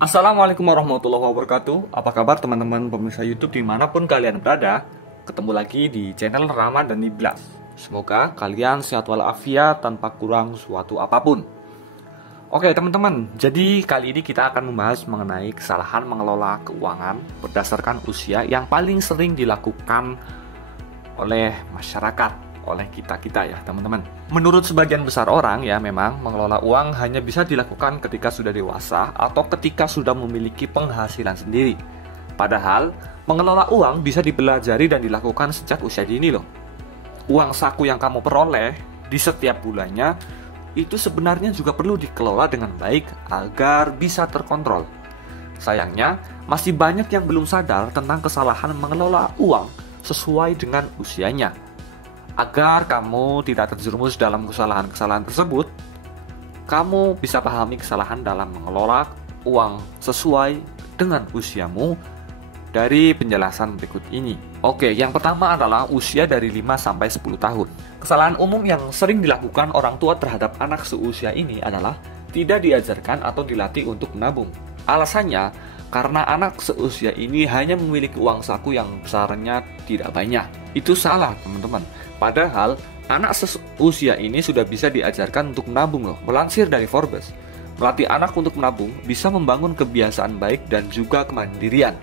Assalamualaikum warahmatullahi wabarakatuh. Apa kabar teman-teman pemirsa YouTube dimanapun kalian berada? Ketemu lagi di channel Rama dan Iblas. Semoga kalian sehat walafiat tanpa kurang suatu apapun. Oke teman-teman, jadi kali ini kita akan membahas mengenai kesalahan mengelola keuangan berdasarkan usia yang paling sering dilakukan oleh masyarakat, oleh kita ya teman-teman. Menurut sebagian besar orang ya, memang mengelola uang hanya bisa dilakukan ketika sudah dewasa atau ketika sudah memiliki penghasilan sendiri. Padahal mengelola uang bisa dipelajari dan dilakukan sejak usia dini loh. Uang saku yang kamu peroleh di setiap bulannya itu sebenarnya juga perlu dikelola dengan baik agar bisa terkontrol. Sayangnya masih banyak yang belum sadar tentang kesalahan mengelola uang sesuai dengan usianya. Agar kamu tidak terjerumus dalam kesalahan-kesalahan tersebut, kamu bisa pahami kesalahan dalam mengelola uang sesuai dengan usiamu dari penjelasan berikut ini. Oke, yang pertama adalah usia dari 5-10 tahun. Kesalahan umum yang sering dilakukan orang tua terhadap anak seusia ini adalah tidak diajarkan atau dilatih untuk menabung. Alasannya, karena anak seusia ini hanya memiliki uang saku yang besarnya tidak banyak. Itu salah teman-teman. Padahal anak seusia ini sudah bisa diajarkan untuk menabung loh. Melansir dari Forbes, melatih anak untuk menabung bisa membangun kebiasaan baik dan juga kemandirian.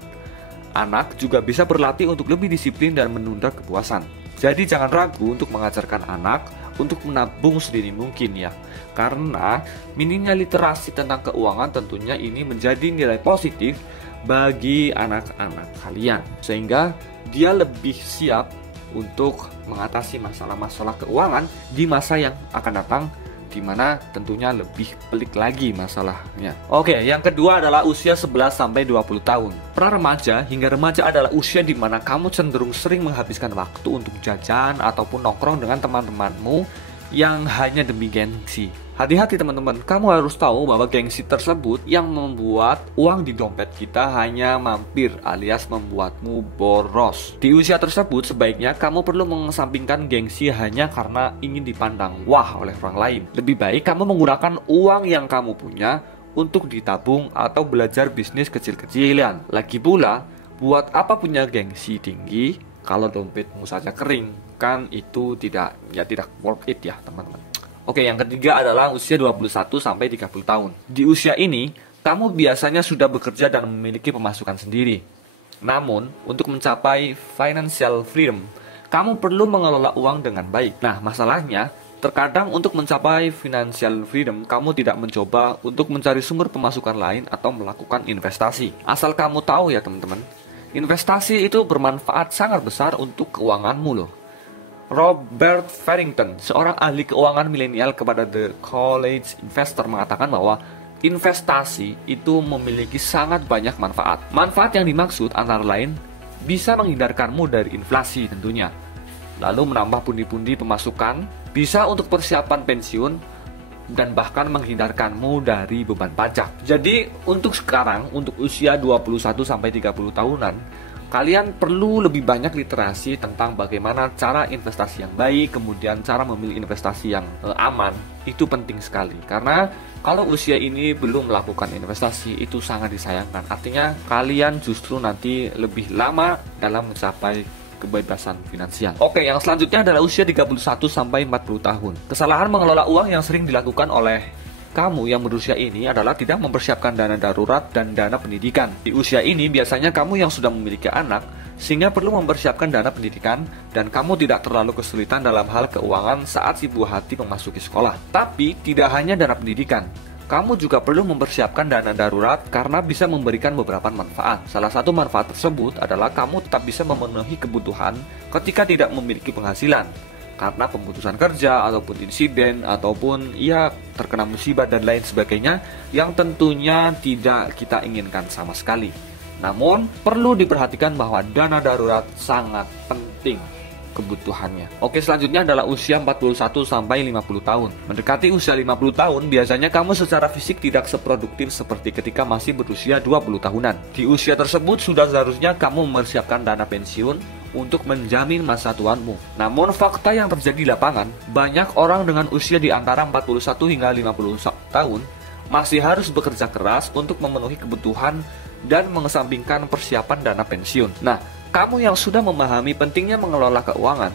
Anak juga bisa berlatih untuk lebih disiplin dan menunda kepuasan. Jadi jangan ragu untuk mengajarkan anak untuk menabung sedini mungkin ya. Karena minimnya literasi tentang keuangan tentunya ini menjadi nilai positif bagi anak-anak kalian. Sehingga dia lebih siap untuk mengatasi masalah-masalah keuangan di masa yang akan datang, di mana tentunya lebih pelik lagi masalahnya. Oke, yang kedua adalah usia 11-20 tahun. Pra-remaja hingga remaja adalah usia di mana kamu cenderung sering menghabiskan waktu untuk jajan ataupun nongkrong dengan teman-temanmu yang hanya demi gengsi. Hati-hati teman-teman, kamu harus tahu bahwa gengsi tersebut yang membuat uang di dompet kita hanya mampir alias membuatmu boros. Di usia tersebut sebaiknya kamu perlu mengesampingkan gengsi hanya karena ingin dipandang wah oleh orang lain. Lebih baik kamu menggunakan uang yang kamu punya untuk ditabung atau belajar bisnis kecil-kecilan. Lagi pula, buat apa punya gengsi tinggi kalau dompetmu saja kering? Kan itu tidak worth it ya teman-teman. Oke, yang ketiga adalah usia 21-30 tahun. Di usia ini, kamu biasanya sudah bekerja dan memiliki pemasukan sendiri. Namun, untuk mencapai financial freedom, kamu perlu mengelola uang dengan baik. Nah, masalahnya, terkadang untuk mencapai financial freedom, kamu tidak mencoba untuk mencari sumber pemasukan lain atau melakukan investasi. Asal kamu tahu ya teman-teman, investasi itu bermanfaat sangat besar untuk keuanganmu loh. Robert Farrington, seorang ahli keuangan milenial kepada The College Investor, mengatakan bahwa investasi itu memiliki sangat banyak manfaat. Manfaat yang dimaksud antara lain bisa menghindarkanmu dari inflasi tentunya, lalu menambah pundi-pundi pemasukan, bisa untuk persiapan pensiun, dan bahkan menghindarkanmu dari beban pajak. Jadi untuk sekarang, untuk usia 21-30 tahunan, kalian perlu lebih banyak literasi tentang bagaimana cara investasi yang baik, kemudian cara memilih investasi yang aman. Itu penting sekali, karena kalau usia ini belum melakukan investasi itu sangat disayangkan. Artinya kalian justru nanti lebih lama dalam mencapai kebebasan finansial. Oke, yang selanjutnya adalah usia 31-40 tahun. Kesalahan mengelola uang yang sering dilakukan oleh kamu yang berusia ini adalah tidak mempersiapkan dana darurat dan dana pendidikan. Di usia ini biasanya kamu yang sudah memiliki anak, sehingga perlu mempersiapkan dana pendidikan dan kamu tidak terlalu kesulitan dalam hal keuangan saat si buah hati memasuki sekolah. Tapi tidak hanya dana pendidikan, kamu juga perlu mempersiapkan dana darurat karena bisa memberikan beberapa manfaat. Salah satu manfaat tersebut adalah kamu tetap bisa memenuhi kebutuhan ketika tidak memiliki penghasilan, karena pemutusan kerja ataupun insiden ataupun ya terkena musibah dan lain sebagainya yang tentunya tidak kita inginkan sama sekali. Namun perlu diperhatikan bahwa dana darurat sangat penting kebutuhannya. Oke, selanjutnya adalah usia 41-50 tahun. Mendekati usia 50 tahun, biasanya kamu secara fisik tidak seproduktif seperti ketika masih berusia 20 tahunan. Di usia tersebut sudah seharusnya kamu mempersiapkan dana pensiun untuk menjamin masa tuamu. Namun fakta yang terjadi di lapangan, banyak orang dengan usia di antara 41 hingga 50 tahun masih harus bekerja keras untuk memenuhi kebutuhan dan mengesampingkan persiapan dana pensiun. Nah, kamu yang sudah memahami pentingnya mengelola keuangan,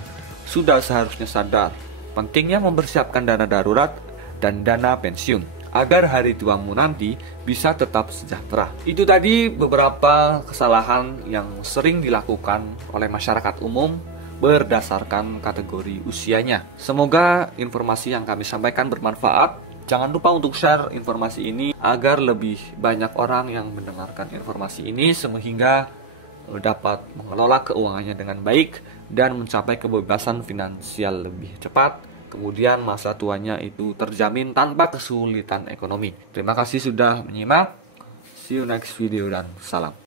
sudah seharusnya sadar pentingnya mempersiapkan dana darurat dan dana pensiun agar hari tuamu nanti bisa tetap sejahtera. Itu tadi beberapa kesalahan yang sering dilakukan oleh masyarakat umum berdasarkan kategori usianya. Semoga informasi yang kami sampaikan bermanfaat. Jangan lupa untuk share informasi ini agar lebih banyak orang yang mendengarkan informasi ini sehingga dapat mengelola keuangannya dengan baik dan mencapai kebebasan finansial lebih cepat. Kemudian masa tuanya itu terjamin tanpa kesulitan ekonomi. Terima kasih sudah menyimak. See you next video dan salam.